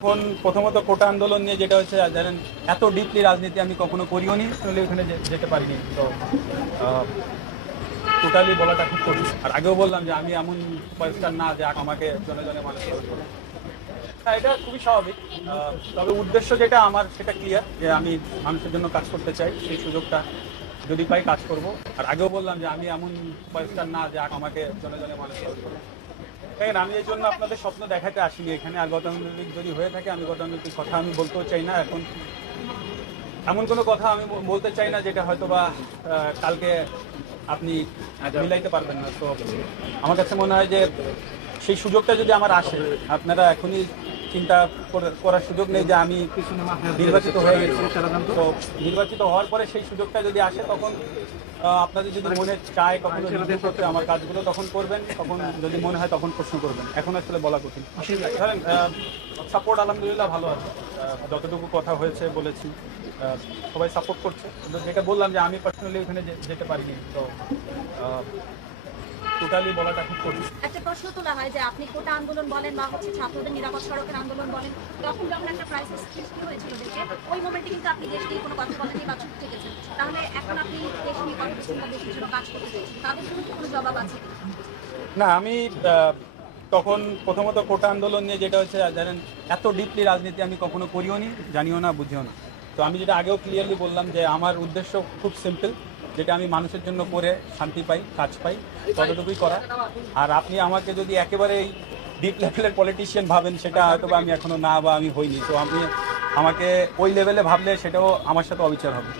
এখন প্রথমত কোটা আন্দোলন নিয়ে যেটা হচ্ছে জানেন, এত ডিপলি রাজনীতি আমি কখনো করিও নি, আসলে ওখানে যেতে পারিনি। তো টোটালি বলাটা খুব কঠিন। আর আগেও বললাম যে আমি এমন পরিষ্কার না যে আমাকে জনে জনে মানুষ করে। হ্যাঁ, এটা খুবই স্বাভাবিক। তবে উদ্দেশ্য যেটা আমার সেটা ক্লিয়ার, যে আমি মানুষের জন্য কাজ করতে চাই। সেই সুযোগটা যদি পাই কাজ করব। আর আগেও বললাম যে আমি এমন পরিষ্কার না যে আমাকে জনে জনে মানুষ করে। দেখেন, আমি এই জন্য আপনাদের স্বপ্ন দেখাতে আসিনি এখানে। আর গতানুগতিক যদি হয়ে থাকে, আমি গতানুগতিক কথা আমি বলতেও চাই না এখন। এমন কোনো কথা আমি বলতে চাই না যেটা হয়তো বা কালকে আপনি মিলাইতে পারবেন না। তো আমার কাছে মনে হয় যে সেই সুযোগটা যদি আমার আসে, আপনারা এখনই চিন্তা করার সুযোগ নেই যে আমি নির্বাচিত হয়ে গেছি। তো নির্বাচিত হওয়ার পরে সেই সুযোগটা যদি আসে, তখন আপনাদের যদি মনে চায় কখনো রিভিউ করতে আমার কাজগুলো, তখন করবেন। তখন যদি মনে হয় তখন প্রশ্ন করবেন। এখন আসলে বলা কঠিন। ধরেন, সাপোর্ট আলহামদুলিল্লাহ ভালো আছে। যতটুকু কথা হয়েছে বলেছি, সবাই সাপোর্ট করছে। কিন্তু যেটা বললাম যে আমি পার্সোনালি ওখানে যেতে পারিনি। তো টোটালি বলাটা খুব কঠিন। একটা প্রশ্ন তোলা হয় যে আপনি কোটা আন্দোলন বলেন বা হচ্ছে ছাত্রদের নিরাপদ সড়কের আন্দোলন বলেন, তখন যখন একটা ক্রাইসিস সৃষ্টি হয়েছিল দেশে, ওই মোমেন্টে কিন্তু আপনি দেশ নিয়ে কোনো কথা বলেননি বা চুপ থেকেছেন। তাহলে এখন আপনি দেশ নিয়ে কথা বলছেন বা দেশের জন্য কাজ করতে চাইছেন, তাদের জন্য কি কোনো জবাব আছে? না, আমি তখন প্রথমত কোটা আন্দোলন নিয়ে যেটা হচ্ছে জানেন, এত ডিপলি রাজনীতি আমি কখনো করিও নি, জানিও না, বুঝিও না। তো আমি যেটা আগেও ক্লিয়ারলি বললাম যে আমার উদ্দেশ্য খুব সিম্পল, যেটা আমি মানুষের জন্য করে শান্তি পাই, কাজ পাই, ততটুকুই করা। আর আপনি আমাকে যদি একেবারে এই ডিপ লেভেলের পলিটিশিয়ান ভাবেন, সেটা হয়তো বা আমি এখনো না, বা আমি হইনি। তো আমি আমাকে ওই লেভেলে ভাবলে সেটাও আমার সাথে অবিচার হবে।